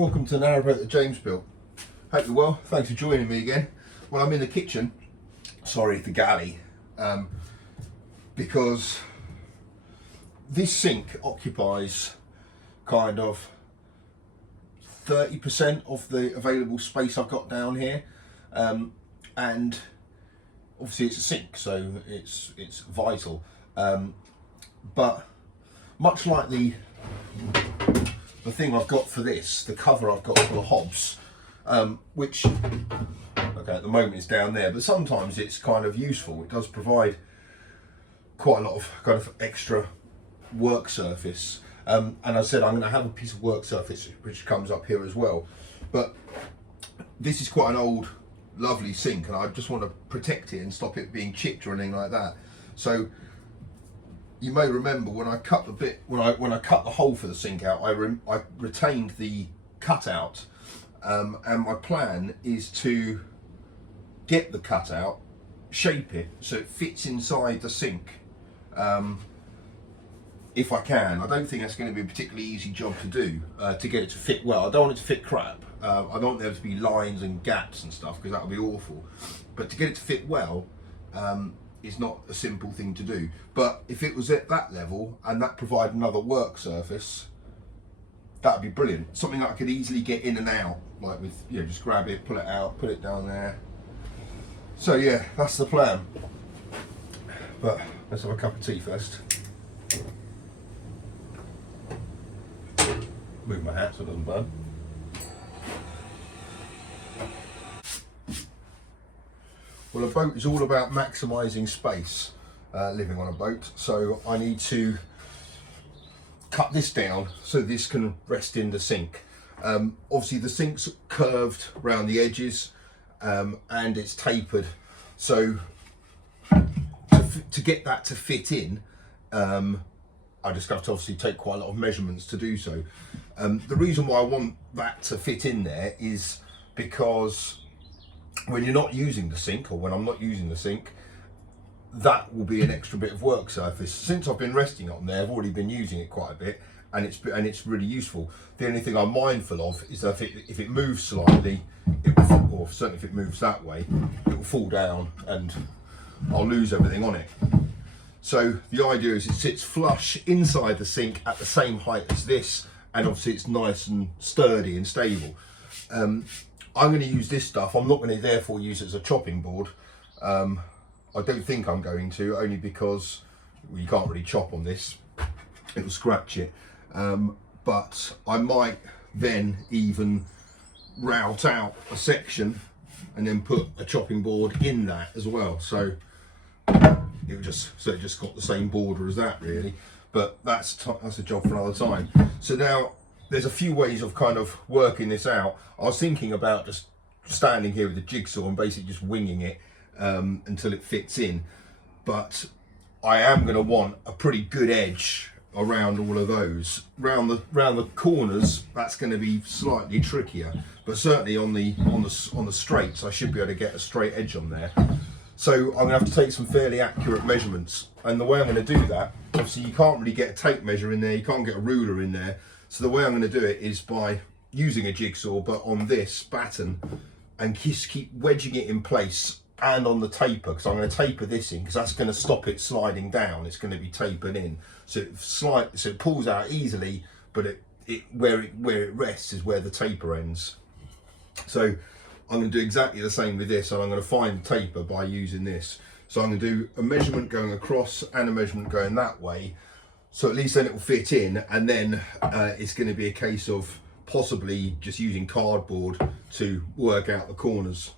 Welcome to Narrowboat that James built. Hope you're well. Thanks for joining me again. Well, I'm in the kitchen, sorry, the galley, because this sink occupies kind of 30% of the available space I've got down here, and obviously it's a sink, so it's vital. But much like the thing I've got for this, the cover I've got for the hobs, which, okay, at the moment it's down there, but sometimes it's kind of useful. It does provide quite a lot of kind of extra work surface. And I said I'm going to have a piece of work surface which comes up here as well. But this is quite an old, lovely sink, and I just want to protect it and stop it being chipped or anything like that. So you may remember when I cut the bit, when I cut the hole for the sink out, I retained the cutout, and my plan is to get the cutout, shape it so it fits inside the sink, if I can. I don't think that's going to be a particularly easy job to do, to get it to fit well. I don't want it to fit crap. I don't want there to be lines and gaps and stuff, because that would be awful. But to get it to fit well, is not a simple thing to do. But if it was at that level and that provided another work surface, that would be brilliant. Something that I could easily get in and out, like with, you know, just grab it, pull it out, put it down there. So yeah, that's the plan. But let's have a cup of tea first. Move my hat so it doesn't burn. Well, a boat is all about maximising space, living on a boat, so I need to cut this down so this can rest in the sink. Obviously the sink's curved around the edges, and it's tapered, so to get that to fit in, I just have to obviously take quite a lot of measurements to do so. The reason why I want that to fit in there is because when you're not using the sink, or when I'm not using the sink, that will be an extra bit of work surface. Since I've been resting on there, I've already been using it quite a bit, and it's really useful. The only thing I'm mindful of is that if it moves slightly, or certainly if it moves that way, it will fall down and I'll lose everything on it. So the idea is it sits flush inside the sink at the same height as this, and obviously it's nice and sturdy and stable. I'm going to use this stuff. I'm not going to therefore use it as a chopping board. I don't think I'm going to, only because you can't really chop on this. It'll scratch it. But I might then even route out a section and then put a chopping board in that as well. So it just got the same border as that, really. But that's a job for another time. So now there's a few ways of kind of working this out. I was thinking about just standing here with the jigsaw and basically just winging it until it fits in. But I am going to want a pretty good edge around all of those. Round the corners, that's going to be slightly trickier. But certainly on the straights, I should be able to get a straight edge on there. So I'm going to have to take some fairly accurate measurements. And the way I'm going to do that, obviously you can't really get a tape measure in there, you can't get a ruler in there. So the way I'm going to do it is by using a jigsaw, but on this batten, and just keep wedging it in place, and on the taper, because I'm going to taper this in, because that's going to stop it sliding down. It's going to be tapered in, so it pulls out easily, but where it rests is where the taper ends. So I'm going to do exactly the same with this, and I'm going to find the taper by using this. So I'm going to do a measurement going across and a measurement going that way. So at least then it will fit in, and then it's going to be a case of possibly just using cardboard to work out the corners.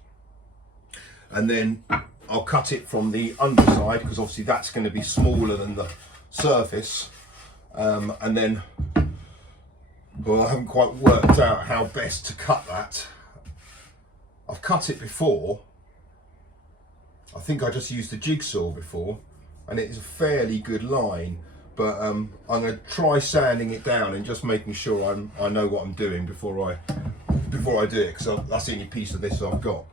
And then I'll cut it from the underside, because obviously that's going to be smaller than the surface. And then, well, I haven't quite worked out how best to cut that. I've cut it before. I think I just used a jigsaw before, and it is a fairly good line. But I'm going to try sanding it down and just making sure I know what I'm doing before I do it, because that's the only piece of this I've got.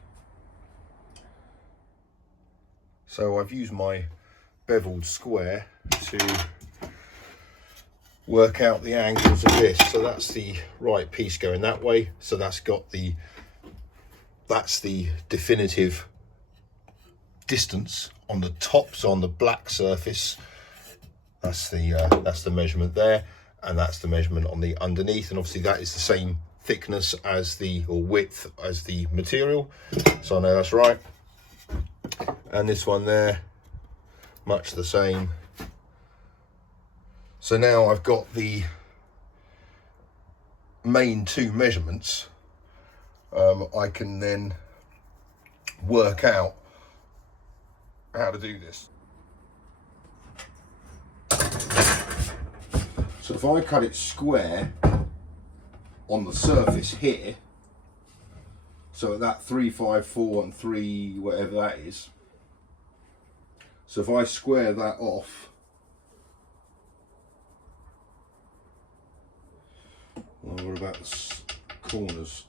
So I've used my beveled square to work out the angles of this. So that's the right piece going that way, so that's the definitive distance on the top. So on the black surface, that's the measurement there, and that's the measurement on the underneath, and obviously that is the same thickness as or width as the material, so I know that's right. And this one there, much the same. So now I've got the main two measurements. I can then work out how to do this. So if I cut it square on the surface here, so at that 354 and 3 whatever that is, so if I square that off, well, what about the corners?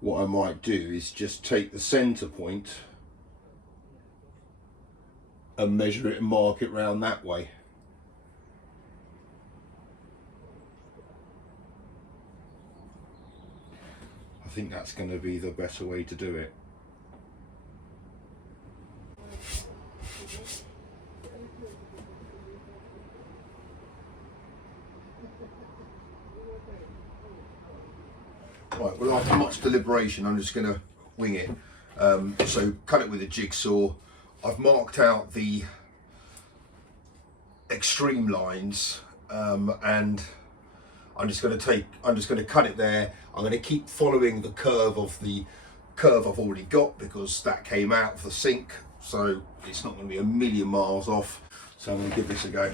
What I might do is just take the center point and measure it and mark it round that way. I think that's going to be the better way to do it. Right, well, after much deliberation, I'm just going to wing it. So cut it with a jigsaw. I've marked out the extreme lines, and I'm just going to cut it there. I'm going to keep following the curve I've already got, because that came out of the sink, so it's not going to be a million miles off. So I'm going to give this a go.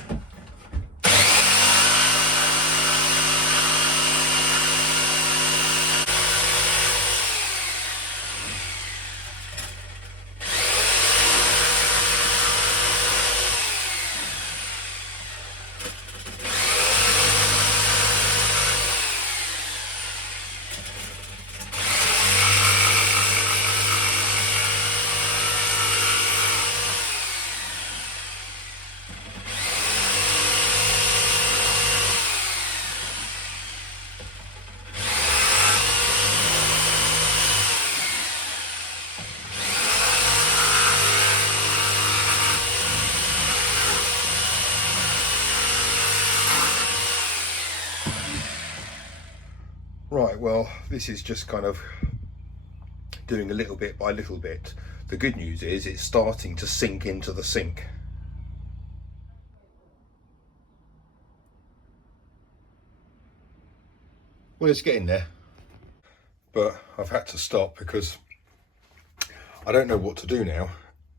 Right, well, this is just kind of doing a little bit by little bit. The good news is it's starting to sink into the sink. Well, it's getting there, but I've had to stop because I don't know what to do now.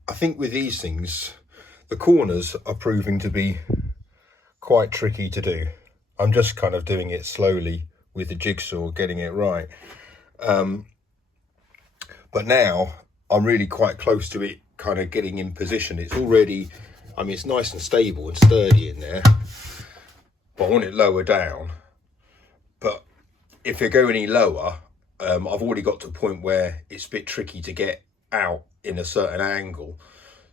I think with these things, the corners are proving to be quite tricky to do. I'm just kind of doing it slowly with the jigsaw, getting it right. But now I'm really quite close to it kind of getting in position. It's already, I mean, it's nice and stable and sturdy in there, but I want it lower down. But if you go any lower, I've already got to a point where it's a bit tricky to get out in a certain angle.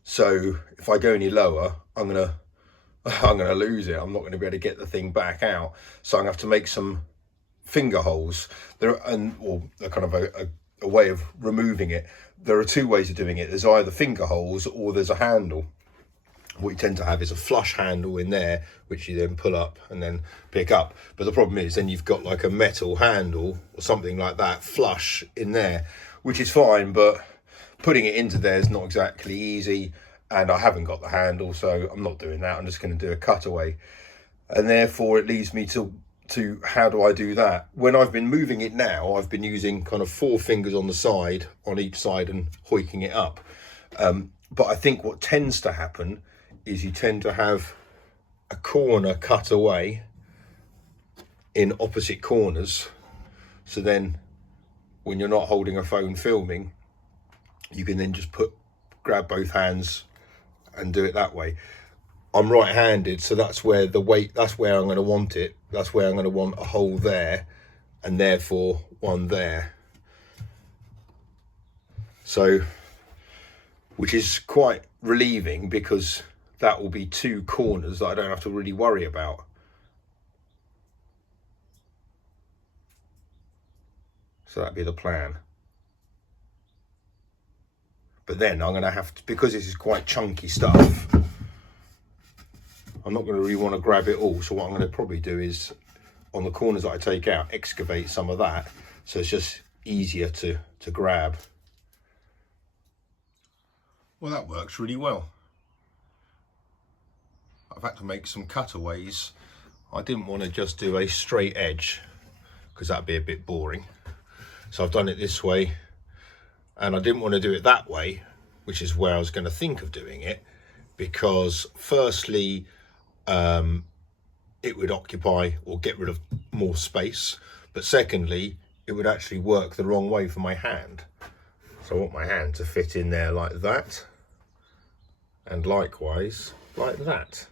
So if I go any lower, I'm gonna lose it. I'm not going to be able to get the thing back out. So I'm gonna have to make some finger holes there, or a kind of a way of removing it. There are two ways of doing it. There's either finger holes or there's a handle. What you tend to have is a flush handle in there, which you then pull up and then pick up. But the problem is then you've got like a metal handle or something like that flush in there, which is fine, but putting it into there is not exactly easy, and I haven't got the handle, so I'm not doing that. I'm just going to do a cutaway, and therefore it leads me to how do I do that? When I've been moving it now, I've been using kind of 4 fingers on the side, on each side, and hoiking it up. But I think what tends to happen is you tend to have a corner cut away in opposite corners. So then when you're not holding a phone filming, you can then just grab both hands and do it that way. I'm right-handed, so that's where the weight, that's where I'm going to want it. That's where I'm going to want a hole there, and therefore one there. So, which is quite relieving because that will be 2 corners that I don't have to really worry about. So that'd be the plan. But then I'm going to have to, because this is quite chunky stuff, I'm not going to really want to grab it all. So what I'm going to probably do is, on the corners that I take out, excavate some of that. So it's just easier to grab. Well, that works really well. I've had to make some cutaways. I didn't want to just do a straight edge because that'd be a bit boring. So I've done it this way, and I didn't want to do it that way, which is where I was going to think of doing it, because firstly, it would occupy or get rid of more space, but secondly, it would actually work the wrong way for my hand. So I want my hand to fit in there like that, and likewise like that.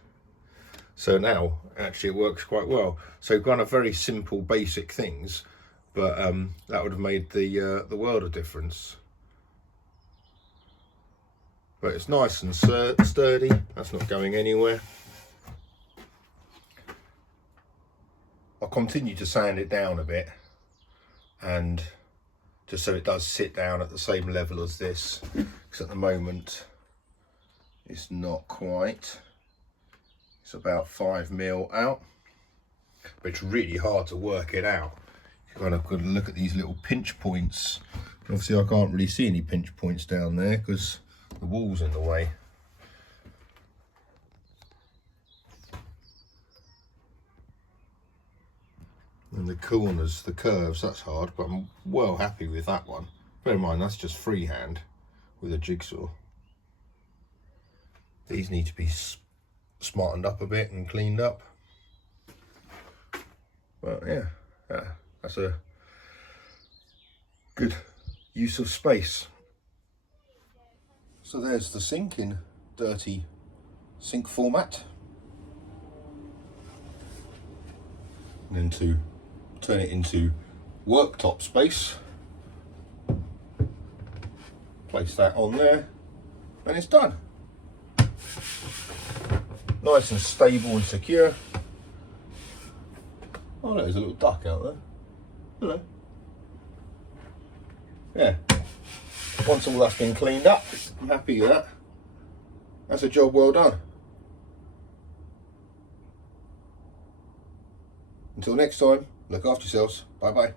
So now actually it works quite well. So kind of very simple basic things, but that would have made the world of difference. But it's nice and sturdy, that's not going anywhere. I'll continue to sand it down a bit, and just so it does sit down at the same level as this, because at the moment it's not quite. It's about 5mm out, but it's really hard to work it out. You kind of got to look at these little pinch points. Obviously I can't really see any pinch points down there because the wall's in the way. And the corners, the curves, that's hard, but I'm well happy with that one. Bear in mind, that's just freehand with a jigsaw. These need to be smartened up a bit and cleaned up. But yeah, that's a good use of space. So there's the sink in dirty sink format. And then to turn it into worktop space, place that on there, and it's done. Nice and stable and secure. Oh, there's a little duck out there. Hello. Yeah. Once all that's been cleaned up, I'm happy with that. That's a job well done. Until next time, look after yourselves. Bye bye.